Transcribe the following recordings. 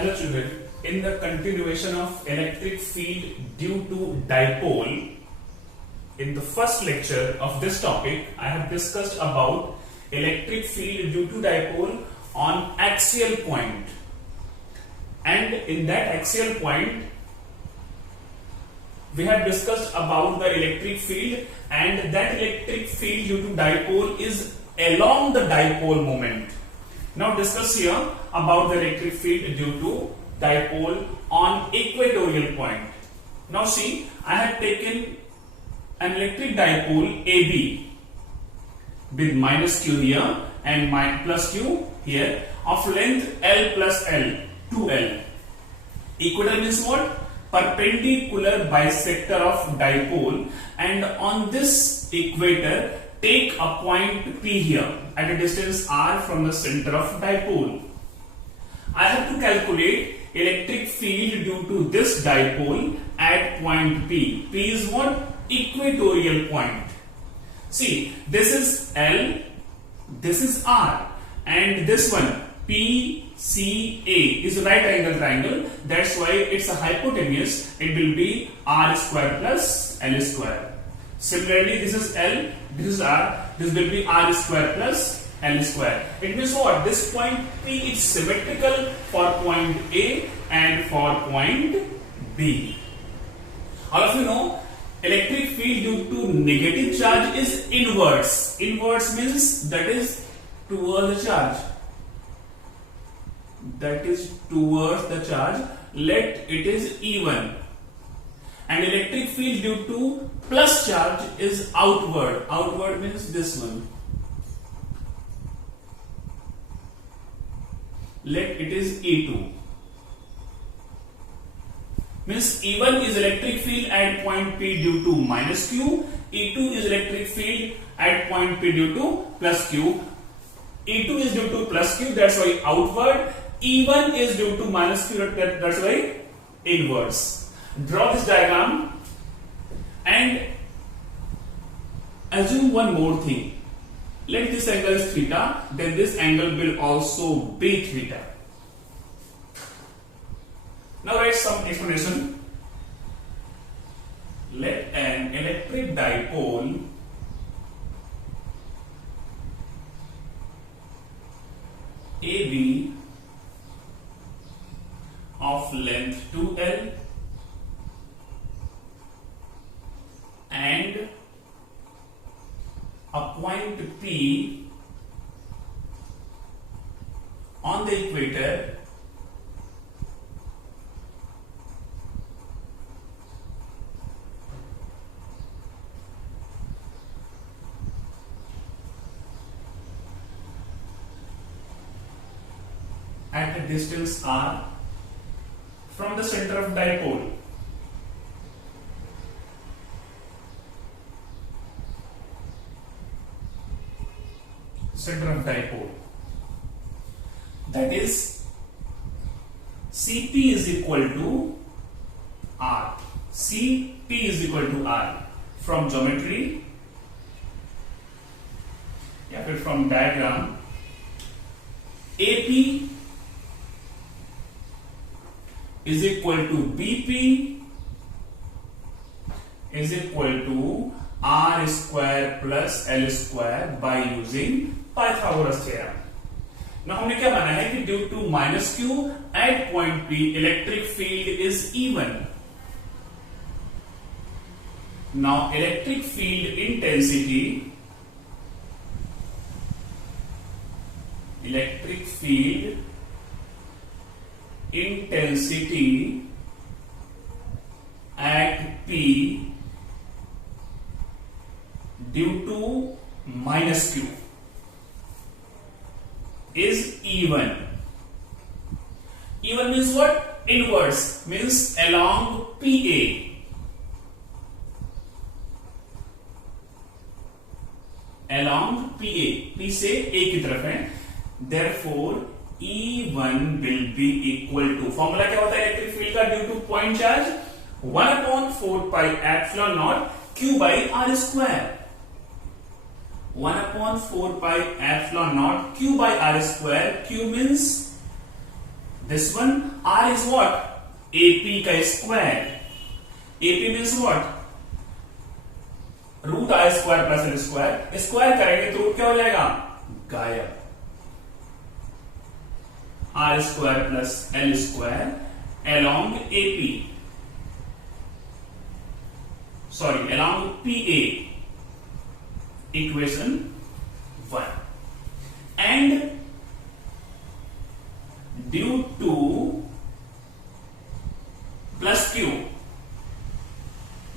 Hello children, in the continuation of electric field due to dipole, in the first lecture of this topic, I have discussed about electric field due to dipole on axial point. And in that axial point, we have discussed about the electric field, and that electric field due to dipole is along the dipole moment. Now discuss here about the electric field due to dipole on equatorial point. Now see, I have taken an electric dipole AB with minus q here and plus q here of length L plus L, 2L. Equator means what? Perpendicular bisector of dipole, and on this equator take a point P here at a distance r from the center of dipole. I have to calculate electric field due to this dipole at point P. P is what? Equatorial point. See, this is L, this is R, and this one PCA is a right angle triangle. That's why it's a hypotenuse. It will be R square plus L square. Similarly, this is L, this is R, this will be R square plus L square. It means what? This point P is symmetrical for point A and for point B. All of you know, electric field due to negative charge is inverse. Inverse means that is towards the charge. That is towards the charge. Let it is even. And electric field due to plus charge is outward. Outward means this one. Let it is E2. Means E1 is electric field at point P due to minus Q. E2 is electric field at point P due to plus Q. E2 is due to plus Q, that's why outward. E1 is due to minus Q, that's why inverse. Draw this diagram and assume one more thing. Let this angle is theta, then this angle will also be theta. Now write some explanation. Let an electric dipole AB of length 2L and a point P on the equator at a distance r from the center of dipole. Center of dipole. That is CP is equal to R. CP is equal to R. From geometry, from diagram, AP is equal to BP is equal to R square plus L square by using Pythagoras theorem. Now हमने क्या माना है कि due to minus Q at point P electric field is even. Now electric field intensity at P due to minus Q is even. Even means what? Inverse means along PA. Along PA. P से A की तरफ है. Therefore E1 will be equal to, formula क्या होता है electric field का due two point charge 1/4 pi epsilon naught Q by R square. 1/4 pi epsilon naught Q by R square. Q means This one R is what? AP का square. AP means what? Root R square plus L square. Square करेंगे तो root क्या हो जाएगा? गायब. R square plus L square along AP. Sorry, along PA. Equation 1. And due to plus Q,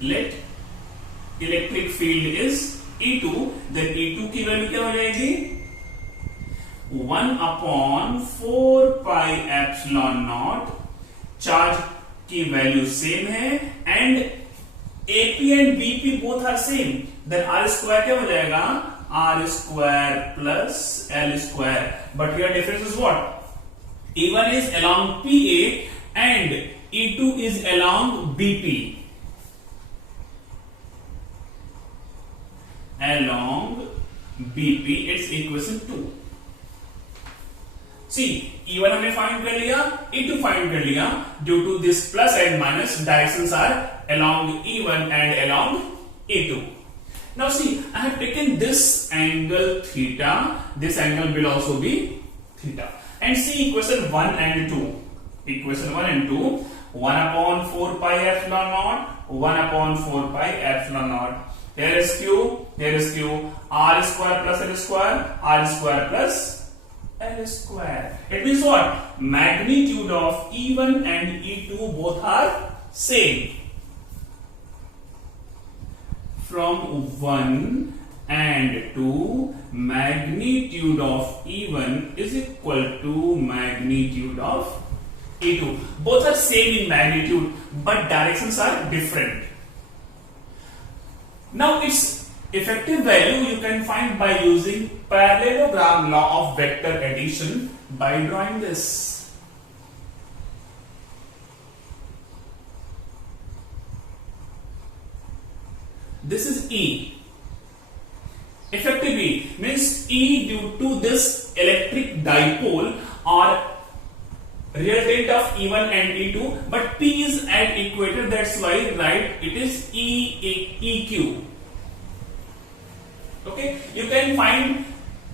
let electric field is E2, then E2 की value क्या हो जाएगी? 1/4 pi epsilon naught. चार्ज की वैल्यू सेम है and AP and BP both are same. Then R square क्या हो जाएगा? R square plus L square. But here difference is what? E1 is along PA and E2 is along BP. Along BP, it's equation 2. See, E1 हमने find कर लिया, E2 find कर लिया. Due to this plus and minus, directions are along E1 and along E2. Now see, I have taken this angle theta. This angle will also be theta. And see equation 1 and 2. Equation 1 and 2. 1/4 pi epsilon naught. 1/4 pi epsilon naught. Here is Q. Here is Q. R square plus L square. R square plus L square. It means what? Magnitude of E1 and E2 both are same. From 1 and 2, magnitude of E1 is equal to magnitude of E2. Both are same in magnitude, but directions are different. Now its effective value you can find by using parallelogram law of vector addition by drawing this. This is E. Effective E means E due to this electric dipole or resultant of E1 and E2, but P is at equator, that's why right it is EQ. Okay, you can find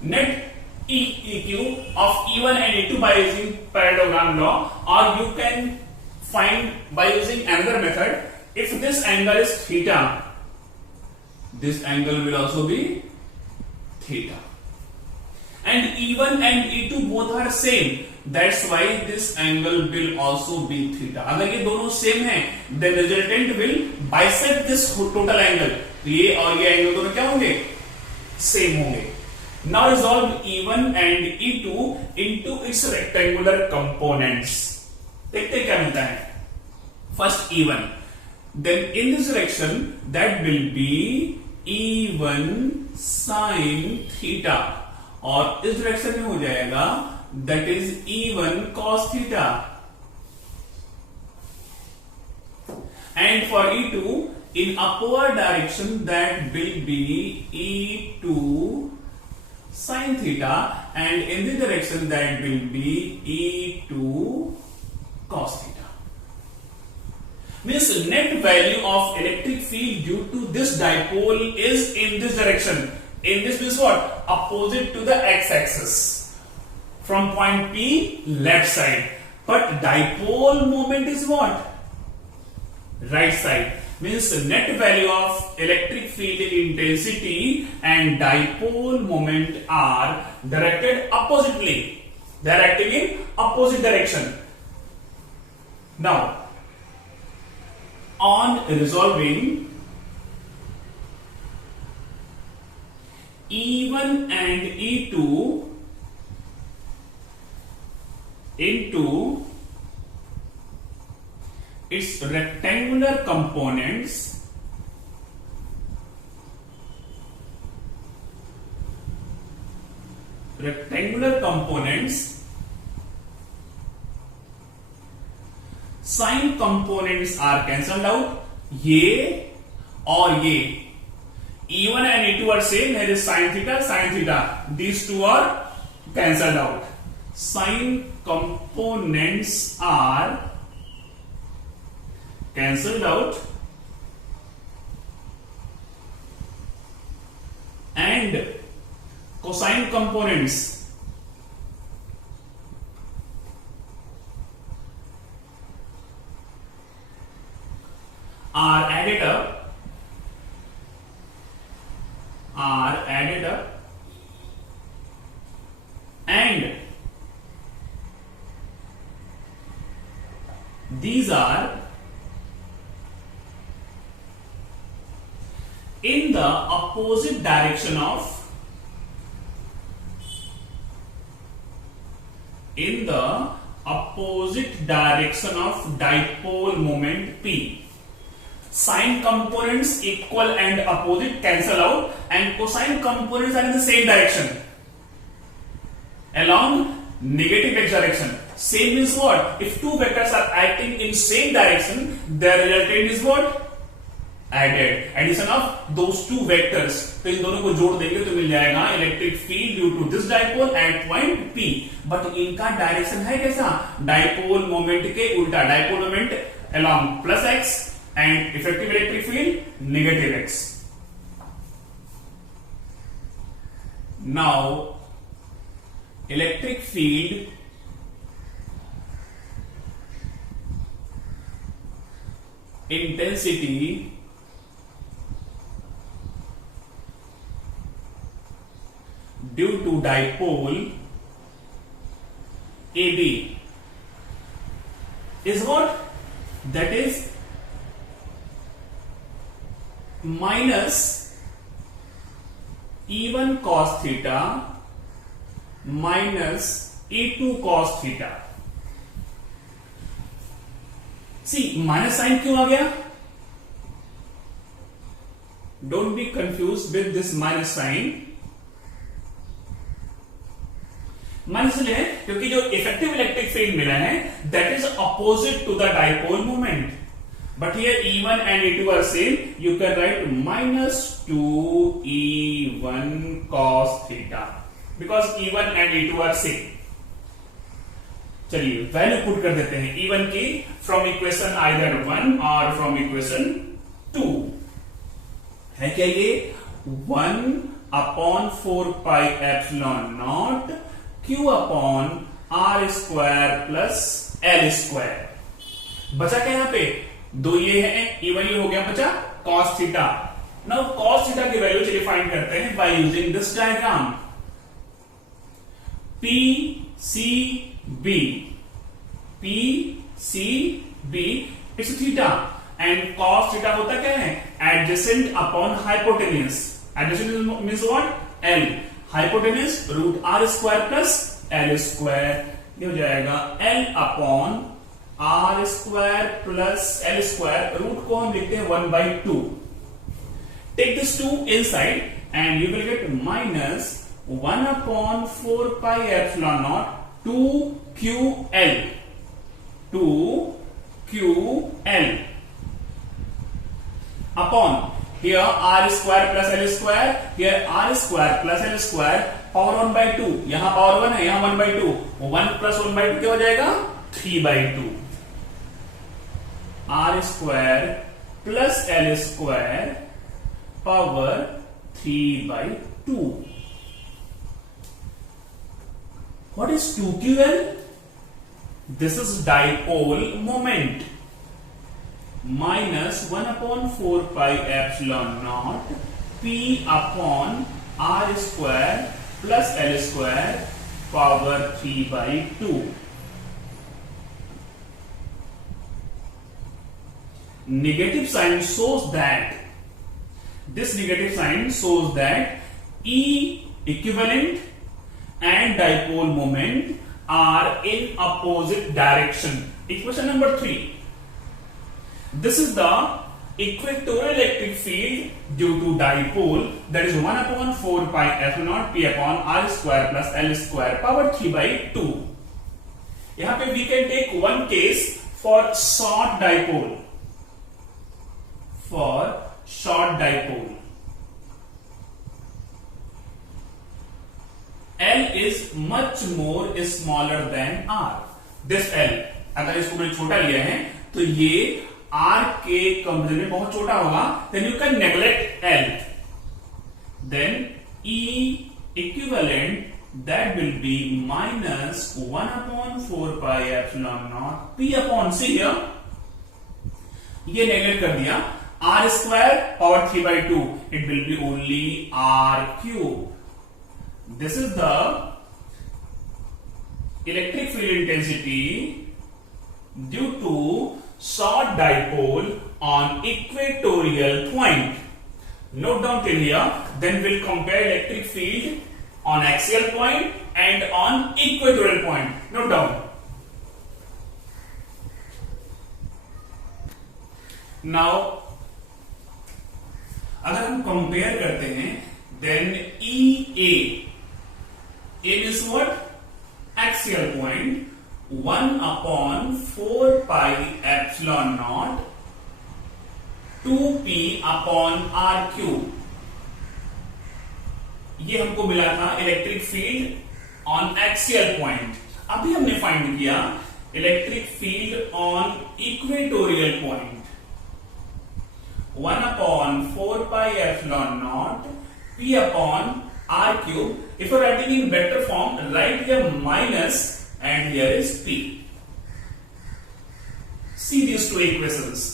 net EQ of E1 and E2 by using parallelogram law, or you can find by using another method. If this angle is theta, this angle will also be theta, and E1 and E2 both are same, that's why this angle will also be theta. अगर ये दोनों same हैं, then resultant will bisect this total angle. ये और ये angle दोनों क्या होंगे? सेम होंगे. Now resolve E1 and E2 into its rectangular components. देखते हैं क्या मिलता है. First E1, then in this direction that will be E1 sin theta, और इस डायरेक्शन में हो जाएगा that is E1 cos theta, and for E2 in upward direction that will be E2 sin theta, and in this direction that will be E2 cos theta. Means net value of electric field due to this dipole is in this direction. In this means what? Opposite to the x-axis. From point P, left side. But dipole moment is what? Right side. Means net value of electric field intensity and dipole moment are directed oppositely. They are acting in opposite direction. Now, on resolving E1 and E2 into its rectangular components, sine components are cancelled out. ये और ये E1 and E2 are same. There is sin theta, sin theta. These two are cancelled out. sign components are cancelled out and cosine components are added up and these are in the opposite direction of dipole moment P. Sine components equal and opposite cancel out, and cosine components are in the same direction along negative x direction. Same means what? If two vectors are acting in same direction, their resultant is what? Added. Addition of those two vectors. तो इन दोनों को जोड़ देंगे तो मिल जाएगा electric field due to this dipole at point P. But इनका direction है कैसा? डाइपोल मोमेंट के उल्टा. Dipole moment along plus x and effective electric field negative x. Now electric field intensity due to dipole AB is what? That is minus E1 cos theta minus E2 cos theta. See, minus sign क्यों आ गया? Don't be confused with this minus sign. Minus इसलिए है क्योंकि जो effective electric field मिला है that is opposite to the dipole moment. But here E1 and E2 are same. You can write minus 2E1 cos theta because E1 and E2 are same. चलिए value put कर देते हैं E1 की from equation either 1 और from equation 2. है क्या ये? 1/4 pi epsilon naught Q upon R square plus L square. बचा क्या यहां पे? दो ये है, E1 ये हो गया, बचा cos theta. Now cos theta की वैल्यू चलिए फाइंड करते हैं by using this diagram. PCB its theta and cos theta होता क्या है? Adjacent upon hypotenuse. Adjacent means what? L. Hypotenuse root R square plus L square. ये हो जाएगा L अपॉन R square plus L square. Root को हम लिखते हैं 1/2. Take this 2 inside and you will get minus 1/4 pi epsilon naught 2QL. 2QL upon here R square plus L square, here R square plus L square, power 1/2. यहां power 1 है, यहां 1/2. 1 plus 1/2 क्या हो जाएगा? 3/2. R square plus L square power 3/2. What is 2QL? This is dipole moment. Minus 1/4 pi epsilon naught P upon R square plus L square power 3/2. Negative sign shows that this negative sign shows that E equivalent and dipole moment are in opposite direction. Equation number 3. This is the equatorial electric field due to dipole, that is 1/4 pi epsilon naught P upon R square plus L square power 3/2. यहां पे we can take one case for short dipole. For short dipole, L is much more smaller than R. This L, अगर इसको मैंने छोटा लिया है तो ये R के कंपेरिजन में बहुत छोटा होगा. Then you can neglect L. Then E equivalent, that will be minus 1 upon 4 pi epsilon naught P upon C. here ये नेगलेक्ट कर दिया. R square power 3 by 2, it will be only R cube. This is the electric field intensity due to short dipole on equatorial point. Note down till here. Then we'll compare electric field on axial point and on equatorial point. Note down. Now, अगर हम compare करते हैं, then EA is what? Axial point, 1 upon 4 pi epsilon naught 2p upon r cube. ये हमको मिला था electric field on axial point. अभी हमने फाइंड किया electric field on equatorial point, 1 upon 4 pi epsilon naught p upon r cube. If you are writing in vector form, write here minus and here is p. See these two equations: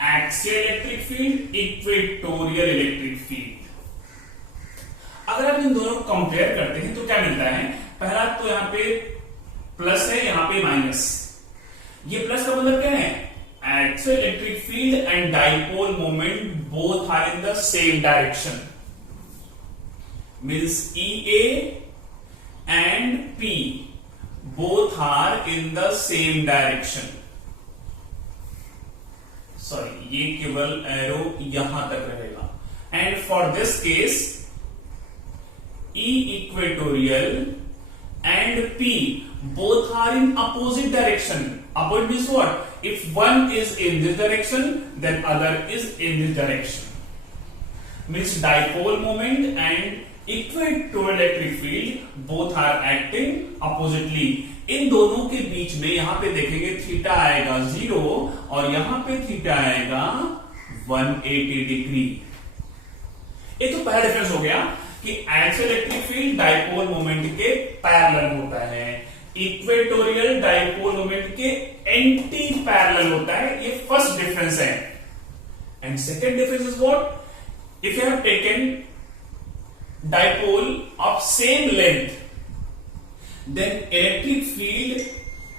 axial electric field, equatorial electric field. अगर आप इन दोनों को compare करते हैं तो क्या मिलता है? पहला तो यहां पे प्लस है, यहां पे माइनस. ये प्लस का मतलब क्या है? Axial electric field and dipole moment both are in the same direction. Means EA and P both are in the same direction. Sorry, ये केवल एरो यहां तक रहेगा. And for this case, E equatorial and P both are in opposite direction. Opposite means what? If one is in this direction, then other is in this direction. Means dipole moment and equatorial electric field both are acting oppositely. इन दोनों के बीच में यहां पे देखेंगे theta आएगा 0 और यहां पे थीटा आएगा 180 डिग्री. ये तो पहला डिफरेंस हो गया कि axial electric field dipole moment के पैरेलल होता है, इक्वेटोरियल डाइपोल मोमेंट के एंटी पैरेलल होता है. ये फर्स्ट डिफरेंस है. And second difference is what? If you have taken dipole of same length, then electric field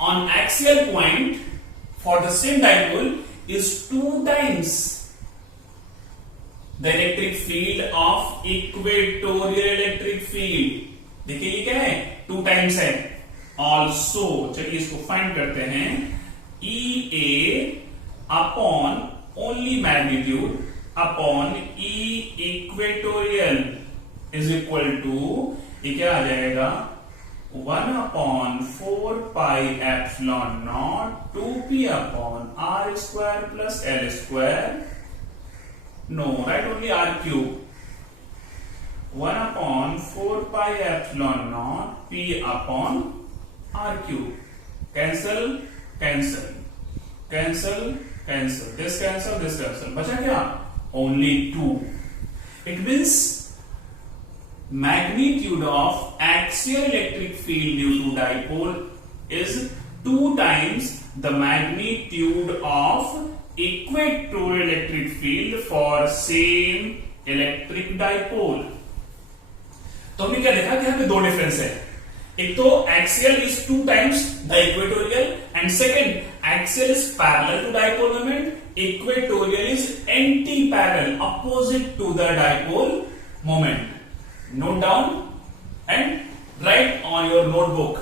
on axial point for the same dipole is 2 times the electric field of equatorial electric field. देखिए ये क्या है? 2 times है. Also, चलिए इसको find करते हैं. EA upon only magnitude upon E equatorial is equal to, ये क्या आ जाएगा? 1 upon 4 pi epsilon naught 2p upon r square plus l square. No, write only r cube. 1 upon 4 pi epsilon naught p upon r cube. Cancel, cancel, cancel, cancel. This cancel, this cancel. बचा क्या? Only 2. It means magnitude of axial electric field due to dipole is 2 times the magnitude of equatorial electric field for same electric dipole. तो हमने क्या देखा कि यहाँ पे 2 difference है. एक तो axial is 2 times the equatorial and second axial is parallel to dipole moment, equatorial is anti-parallel, opposite to the dipole moment. Note down and write on your notebook.